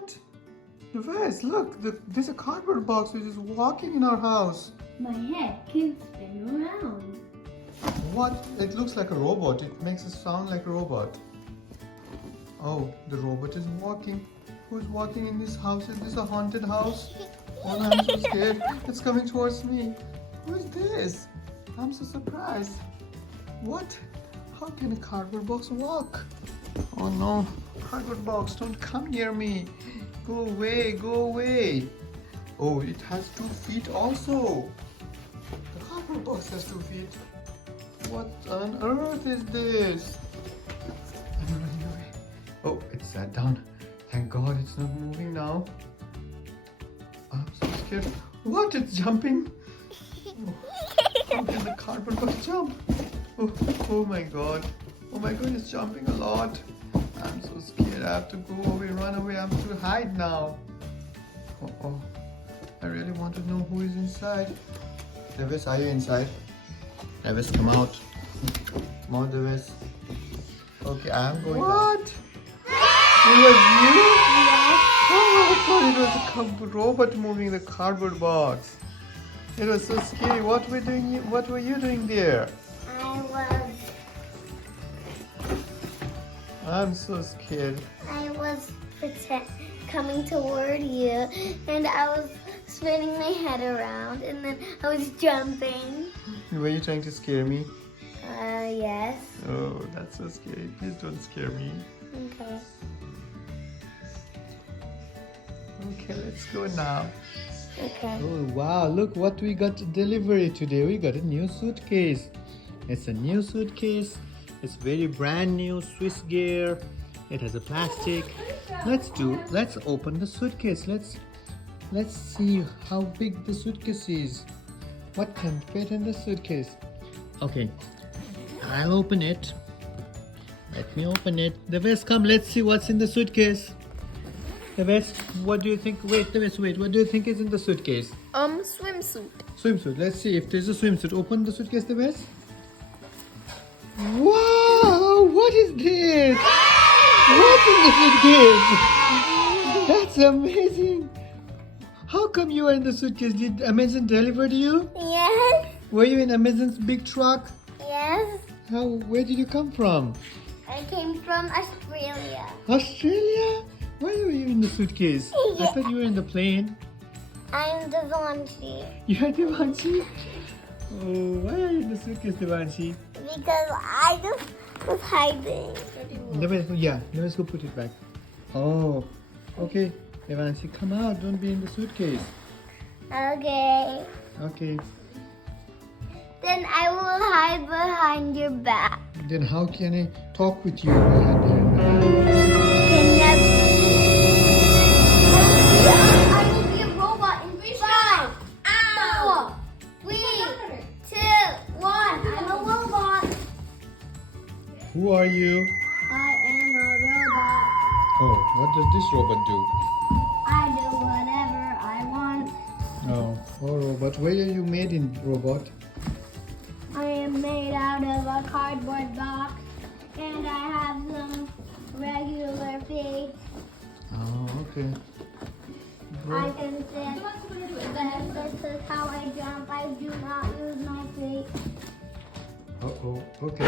What? Devanshi, look, there's a cardboard box which is walking in our house. My head can spin around. What? It looks like a robot. It makes a sound like a robot. Oh, the robot is walking. Who's walking in this house? Is this a haunted house? Oh no, I'm so scared. It's coming towards me. Who is this? I'm so surprised. What? How can a cardboard box walk? Oh no, cardboard box, don't come near me. Go away, go away. Oh, it has 2 feet also. The cardboard box has 2 feet. What on earth is this? I'm running away. Oh, it sat down. Thank God it's not moving now. I'm so scared. What? It's jumping. Oh, how can the cardboard box jump? Oh, oh my God. Oh my God, it's jumping a lot. I'm so scared. I have to go away, run away. I have to hide now. Oh. I really want to know who is inside. Devanshi, are you inside? Devanshi, come out. Come out, Devanshi. Okay, I am going out. It was you? Oh, I thought it was a robot moving the cardboard box. It was so scary. What were you doing there? I'm so scared. I was coming toward you, and I was spinning my head around, and then I was jumping. Were you trying to scare me? Yes. Oh, that's so scary. Please don't scare me. Okay. Okay, let's go now. Okay. Oh, wow. Look what we got delivery today. We got a new suitcase. It's a new suitcase. It's very brand new, Swiss gear. It has a plastic. Let's open the suitcase. Let's see how big the suitcase is. What can fit in the suitcase? Okay, I'll open it. Let me open it. Devanshi, come, let's see what's in the suitcase. Devanshi, what do you think? Wait, Devanshi, wait. What do you think is in the suitcase? Swimsuit. Swimsuit. Let's see if there's a swimsuit. Open the suitcase, Devanshi. Wow! What is this? What's in the suitcase? That's amazing. How come you are in the suitcase? Did Amazon deliver to you? Yes. Were you in Amazon's big truck? Yes. Where did you come from? I came from Australia. Australia? Why were you in the suitcase? I thought you were in the plane. I'm Devanshi. You're Devanshi? Oh, why are you in the suitcase, Devanshi? Because I just was hiding. Let's go put it back. Oh, okay. Devanshi, come out. Don't be in the suitcase. Okay. Okay. Then I will hide behind your back. Then how can I talk with you behind there? I will be a robot in 5, 4, 3, 2, 1. I'm a robot. Who are you? I am a robot. Oh, what does this robot do? I do whatever I want. Oh, robot. Where are you made in, robot? I am made out of a cardboard box, and I have some regular feet. Oh, okay. I can sit. This is how I jump. I do not use my feet. Uh-oh, okay.